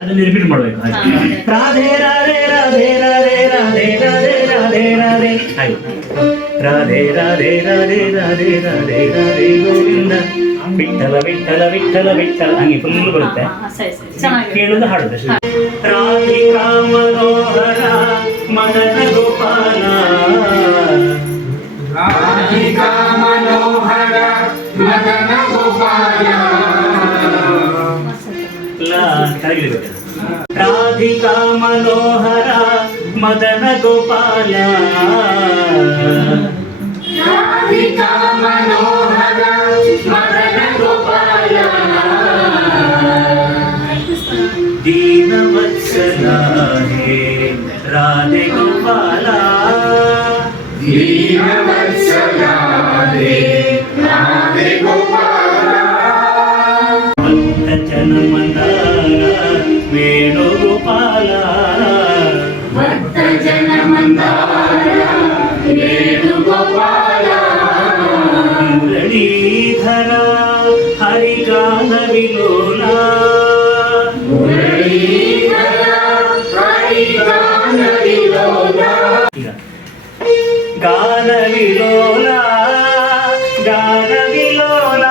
ಅದನ್ನು ರಿಪೀಟ್ ಮಾಡಬೇಕು. ರಾಧೆ ರಾಧೆ ರಾಧೆ ರಾಧೆ ರಾಧೆ ರಾಧೆ ರಾಧೆ ರಾಧೆ ಹಾಗೆ ರಾಧೆ ರಾಧೆ ರಾಧೆ ರಾಧೆ ರಾಧೆ ರಾಧೆ ಗೋವಿಂದ ವಿಠಲ ವಿಠಲ ವಿಠಲ ವಿಠಲ ಹಂಗೆ ಫುಲ್ ಬರುತ್ತೆ. ಕೇಳೋದು ಹಾಡೋದು. ರಾಧಿಕಾ ಮನೋಹರ ಮದನ ಗೋಪಾಲ ರಾಧಿಕಾ ಮನೋಹರ ಮದನ ಗೋಪಾಲ ರಾಧಿಕಾ ಮನೋಹರ ಮದನ ಗೋಪಾಲ ರಾಧಿಕಾ ಮನೋಹರ ಮದನ ಗೋಪಾಲ ದೀನವತ್ಸಲ ಹೇ ರಾಧೆ ಗೋಪಾಲ ದೀನವತ್ಸಲ ಹೇ ರಾಧೆ ಗೋಪಾಲ ಭಕ್ತ ಜನಮಂದಾರ ವೇಣುಗೋಪಾಲ ಭಕ್ತ ಜನಮಂದಾರ ವೇಣುಗೋಪಾಲ ಮುರಳೀಧರ ಹರಿಗಾನ ವಿಲೋಲ ಮುರಳೀಧರ ಹರಿಗಾನ ವಿಲೋಲ ಗಾನ ವಿಲೋಲ ಗಾನ ವಿಲೋಲ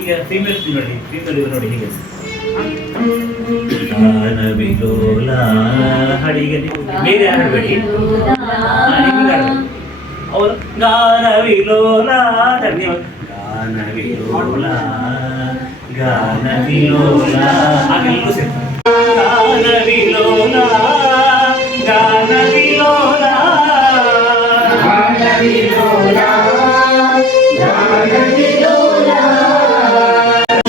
ಈಗ ಫೀಮೇಲ್ ನೋಡಿ, ಫೀಮೇಲ್ ನೋಡಿ ಹೀಗೆ ಗಾನ ವಿಲೋಲ ಹಾಡಿಗೆ ಬೇರೆ ಹಾಡಬೇಡಿ. ಅವರು ಗಾನ ವಿಲೋಲ ಗಾನ ವಿಲೋಲ ಗಾನ ವಿಲೋಲ ಹಾಗೆಲ್ಲೂ ಸೇರಿ ಗಾನ ವಿಲೋಲ ಗಾನ ವಿಲೋಲ ಗಾನ ವಿಲೋಲ ಗಾನ ವಿಲೋಲ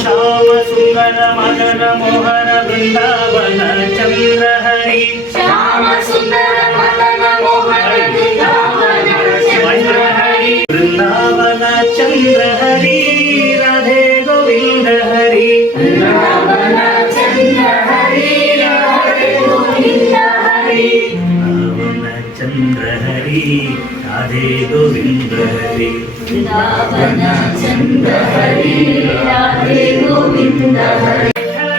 ಶ್ಯಾಮ ಸುಂದರ ಮದನ ಮೋಹನ ಬೃಂದಾವನ ಚಂದ್ರ ಹರಿ ಶ್ಯಾಮ ಸುಂದರ ಮದನ ಮೋಹನ ಚಂದ್ರ ಹರಿ ಬೃಂದಾವನ ಚಂದ್ರ ಹರಿ ರಾಧೆ ಗೋವಿಂದ ಹರಿ ಬೃಂದಾವನ ಚಂದ್ರ ಹರಿ ರಾಧೆ ಗೋವಿಂದ ಹರಿ ಬೃಂದಾವನ ಚಂದ್ರ ಹರಿ ರಾಧೆ ಗೋವಿಂದ ಹರಿ ಬೃಂದಾವನ ಚಂದ್ರ ಹರಿ ರಾಧೆ ಗೋವಿಂದ ಹರಿ